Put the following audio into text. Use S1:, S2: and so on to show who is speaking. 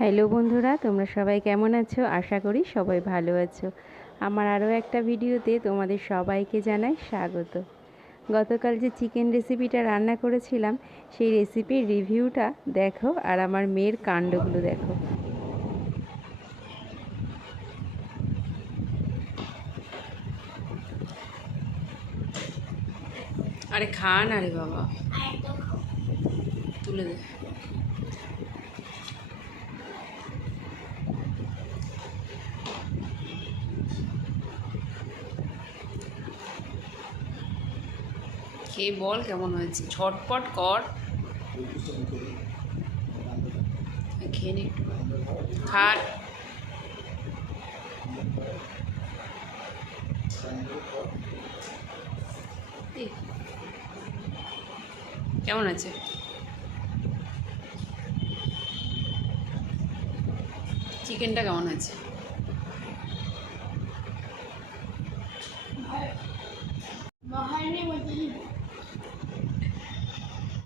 S1: Hello বন্ধুরা তোমরা সবাই কেমন আছো? আশা করি সবাই ভালো আছো। আমার আরও একটা ভিডিওতে তোমাদের সবাইকে জানাই স্বাগত। গতকাল যে চিকেন রেসিপিটা রান্না করেছিলাম সেই রেসিপির রিভিউটা দেখো আর আমার মেয়ের কাণ্ডগুলো দেখো। আরে খান না রে বাবা। তুলে দে। খেয়ে বল কেমন হয়েছে? ছটপট কর। খেয়ে একটু। খাট। কেমন আছে? চিকেনটা কেমন আছে